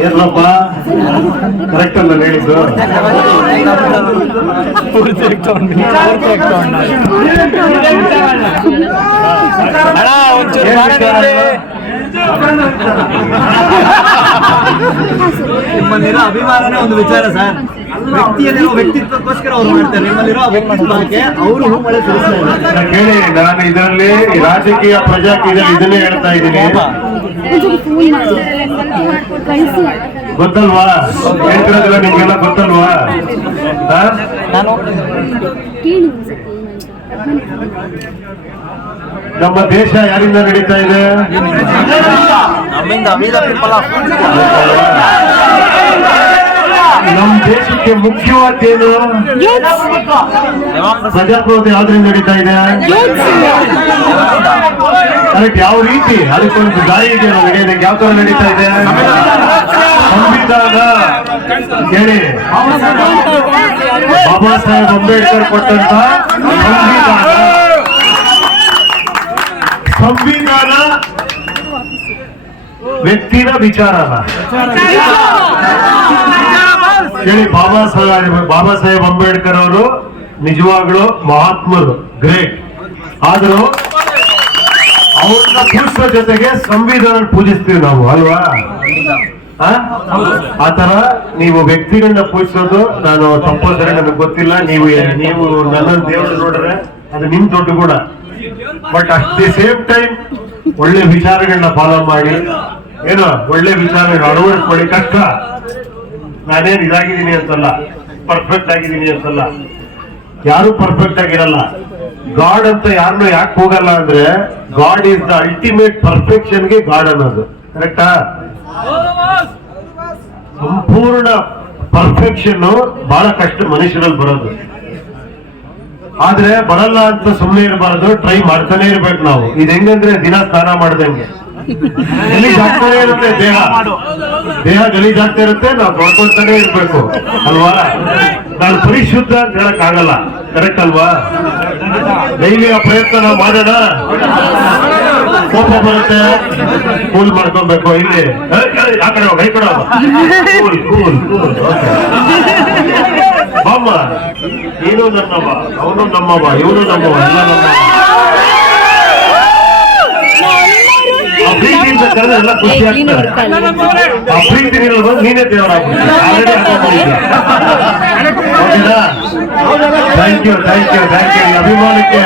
ಏನಪ್ಪ ಕರೆಕ್ಟ್ ಅಲ್ಲ ಹೇಳಿದ್ದು ಅಣ್ಣ ಒಂಚೂರು ನಿಮ್ಮಲ್ಲಿರೋ ಅಭಿಮಾನನೇ ಒಂದು ವಿಚಾರ ಸರ್. ವ್ಯಕ್ತಿಯಲ್ಲಿರೋ ವ್ಯಕ್ತಿತ್ವಕ್ಕೋಸ್ಕರ ಅವ್ರು ಮಾಡ್ತಾರೆ. ನಿಮ್ಮಲ್ಲಿರೋ ಅವರು ಹೂ ಮಳೆ ಸುರಿಸ್ತಾ ನಾನು ಇದರಲ್ಲಿ ರಾಜಕೀಯ ಪ್ರಜಾಕೀಯದಲ್ಲಿ ಇದನ್ನೇ ಹೇಳ್ತಾ ಇದ್ದೀನಿ. ಗೊತ್ತಲ್ವಾ? ಹೇಳ್ತಿರೋದಿಲ್ಲ ನಿಮ್ಗೆಲ್ಲ ಗೊತ್ತಲ್ವಾ? ನಮ್ಮ ದೇಶ ಯಾರಿಂದ ನಡೀತಾ ಇದೆ? ನಮ್ಮಿಂದ ನಮ್ಮ ದೇಶಕ್ಕೆ ಮುಖ್ಯವಾದ್ದೇನು ಪ್ರಜಾಪ್ರಭುತ್ವ ಯಾವ್ದ್ರಿಂದ ನಡೀತಾ ಇದೆ? ಅದಕ್ಕೆ ಯಾವ ರೀತಿ ಅದಕ್ಕೊಂದು ದಾರಿ ಇದೆ ನಡೆಯೋದಕ್ಕೆ ಯಾವ ತರ ನಡೀತಾ ಇದೆ? ಸಂವಿಧಾನ. ಹೇಳಿ. ಬಾಬಾ ಸಾಹೇಬ್ ಅಂಬೇಡ್ಕರ್ ಕೊಟ್ಟಂತ ಸಂವಿಧಾನ. ಸಂವಿಧಾನ ವ್ಯಕ್ತಿನ ವಿಚಾರನ. ಹೇಳಿ ಬಾಬಾ ಸಾಹೇಬ್ ಬಾಬಾ ಸಾಹೇಬ್ ಅಂಬೇಡ್ಕರ್ ಅವರು ನಿಜವಾಗ್ಲು ಮಹಾತ್ಮರು ಗ್ರೇಟ್ ಆದರೂ ಅವ್ರನ್ನ ಪುರುಷರ ಜೊತೆಗೆ ಸಂವಿಧಾನ ಪೂಜಿಸ್ತೀವಿ ನಾವು, ಅಲ್ವಾ? ಆ? ಆ ತರ ನೀವು ವ್ಯಕ್ತಿಗಳನ್ನ ಪೂಜಿಸೋದು ನಾನು ತಪ್ಪೋದ್ರೆ ನನಗೆ ಗೊತ್ತಿಲ್ಲ. ನೀವು ನೀವು ನನ್ನ ದೇವರು ನೋಡ್ರೆ ಅದು ನಿಮ್ ದೊಡ್ಡ ಕೂಡ but at the same time ಒಳ್ಳೆ ವಿಚಾರಗಳನ್ನ ಫಾಲೋ ಮಾಡಿ. ಏನೋ? ಒಳ್ಳೆ ವಿಚಾರಗಳನ್ನ ಅಳವಡಿಸ್ಕೊಳ್ಳಿ ಕಷ್ಟ. ನಾನೇನ್ ಇದಾಗಿದ್ದೀನಿ ಅಂತಲ್ಲ ಪರ್ಫೆಕ್ಟ್ ಆಗಿದ್ದೀನಿ ಅಂತಲ್ಲ. ಯಾರು ಪರ್ಫೆಕ್ಟ್ ಆಗಿರಲ್ಲ. ಗಾಡ್ ಅಂತ ಯಾರನ್ನೂ ಯಾಕೆ ಹೋಗಲ್ಲ ಅಂದ್ರೆ ಗಾಡ್ ಇಸ್ ದ ಅಲ್ಟಿಮೇಟ್ ಪರ್ಫೆಕ್ಷನ್ಗೆ ಗಾಡ್ ಅನ್ನೋದು. ಕರೆಕ್ಟಾ ಸಂಪೂರ್ಣ ಪರ್ಫೆಕ್ಷನ್ ಬಹಳ ಕಷ್ಟ ಮನುಷ್ಯರಲ್ಲಿ ಬರೋದು. ಆದ್ರೆ ಬರಲ್ಲ ಅಂತ ಸುಮ್ಮನೆ ಇರಬಾರ್ದು ಟ್ರೈ ಮಾಡ್ತಾನೆ ಇರ್ಬೇಕು ನಾವು. ಇದು ಹೆಂಗಂದ್ರೆ ದಿನ ಸ್ನಾನ ಮಾಡ್ದಂಗೆ. ಗಲೀಜ್ ಆಗ್ತಾನೆ ಇರುತ್ತೆ ದೇಹ. ದೇಹ ಗಲೀಜ್ ಆಗ್ತಾ ಇರುತ್ತೆ ನಾವು ನೋಡ್ಕೊಳ್ತಾನೆ ಇರ್ಬೇಕು. ಅಲ್ವಾ? ನಾನು ಪರಿಶುದ್ಧ ಅಂತ ಹೇಳಕ್ ಆಗಲ್ಲ. ಕರೆಕ್ಟ್ ಅಲ್ವಾ? ಡೈಲಿ ಆ ಪ್ರಯತ್ನ ನಾವು ಮಾಡೋಣ. ಕೋಪ ಬರುತ್ತೆ. ಕೂಲ್ ಮಾಡ್ಕೊಬೇಕು ಇಲ್ಲಿ ಆ ಕಡೆ ಹೋಗ ಕೂಲ್ ಕೂಲ್ ಕೂಲ್. ಬಾಮ್ಮ ನೀನು ನನ್ನವ ಅವನು ನಮ್ಮವ ಇವನು ನಮ್ಮವ ಎಲ್ಲ ನಮ್ಮವ ನೀನು ಬಂದು ನೀನೇ ದೇವರ thank you thank you thank you ಅಭಿಮಾನಕ್ಕೆ